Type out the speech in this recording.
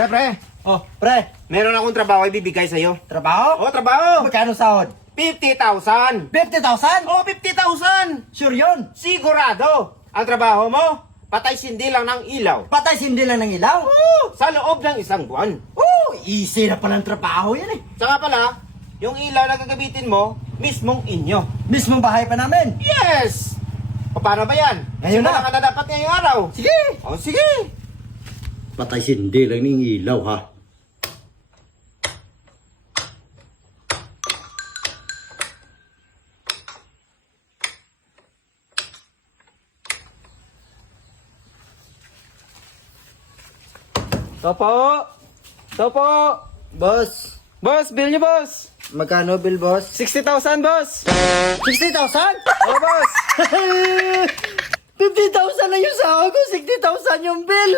Pre. Oh, pre, Meron akong trabaho ibibigay sa'yo. trabaho? Oo, trabaho. Magkano sahod? 50,000. 50,000? Oo, 50,000. Sure yun. Sigurado. Ang trabaho mo, patay sindi lang ng ilaw. Patay sindi lang ng ilaw. Oo, sa loob ng isang buwan. Easy na palang trabaho yan eh. Saka pala, yung ilaw na gagamitin mo, mismong inyo. Mismong bahay pa namin. Yes! Paano ba yan? Ngayon na. Wala ka na dapat ngayong araw. Sige. O, sige. Patay sindi lang ng ilaw ha. Topo! Topo! Boss, Boss, bill niyo, boss! magkano bill boss? 60,000, boss! 60,000? Oh, boss! 50,000 na yung sahod ko, 60,000 yung bill.